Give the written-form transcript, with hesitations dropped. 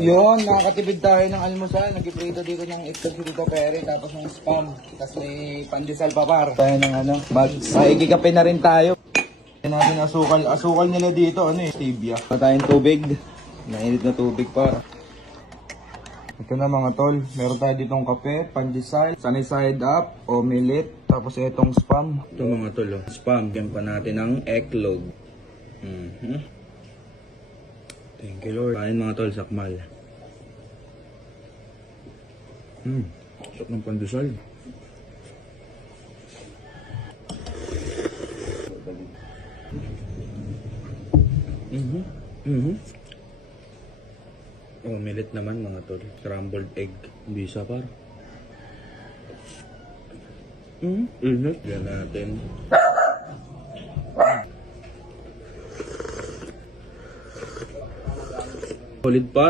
Yun, nakakatipid tayo ng almusal. Nag-iprito dito ng itlog si Tito Pere, tapos ng spam. Tapos may pandesal pa par. Tayo ng bags. Makikikape na rin tayo. Yan natin asukal. Asukal nila dito, stevia. Pa tayong tubig. Mainit na tubig par. Ito na mga tol. Meron tayo ditong kape, pandesal, sunny side up, omelette, tapos itong spam. Ito mga tol, spam. Yan pa natin ang eggnog. Thank you Lord. Kain mga tol, sakmal. Sarap ng pandesal. Omelette naman mga tol. Scrambled egg. Bisa par. Init. Yan natin. Solid par.